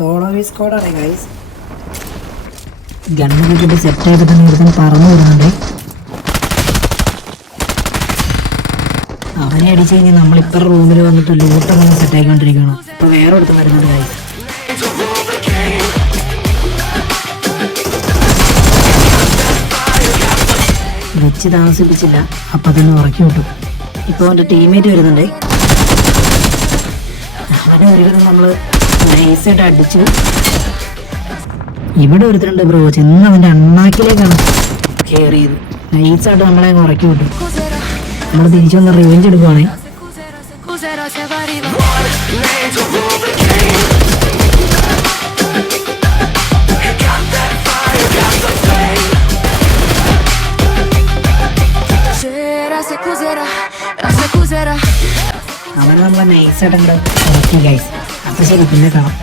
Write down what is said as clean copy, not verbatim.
Solo സ്ക്വാഡാണ് guys. ഗണ്ണൊക്കെ set ആയിട്ട് ഒരുത്തൻ പറന്നു വരുന്നുണ്ട്. അവനെ അടിച്ചു കഴിഞ്ഞാൽ നമ്മളിപ്പറ റൂമിൽ വന്നിട്ട് ലൂട്ടൊക്കെ സെറ്റ് ആയിക്കൊണ്ടിരിക്കുകയാണ്. അപ്പൊ വേറെ ഒരുത്തൻ വരുന്നുണ്ട് ഗൈസ്. വെച്ച് താമസിപ്പിച്ചില്ല, അപ്പൊ തന്നെ ഉറക്കി വിട്ടു. ഇപ്പൊ അവന്റെ ടീമേറ്റ് വരുന്നുണ്ട്. അവനെ ഒരുവിധം നമ്മള് നൈസായിട്ട് അടിച്ചു. ഇവിടെ ഒരുത്തരുണ്ട് ബ്രോ, ചെന്ന് അവന്റെ അണ്ണാക്കിലേക്കാണ് കയറിയത്. നൈസായിട്ട് നമ്മളെ ഉറക്കി വിട്ടു. നമ്മൾ തിരിച്ചു വന്ന് റിവെഞ്ച് എടുക്കുവാണേ. അവനെ നമ്മളെ നൈസായിട്ട് അങ്ങോട്ട് ഉറക്കി ഗൈസ്. അപ്പൊ ശരി, പിന്നെ കാണാം.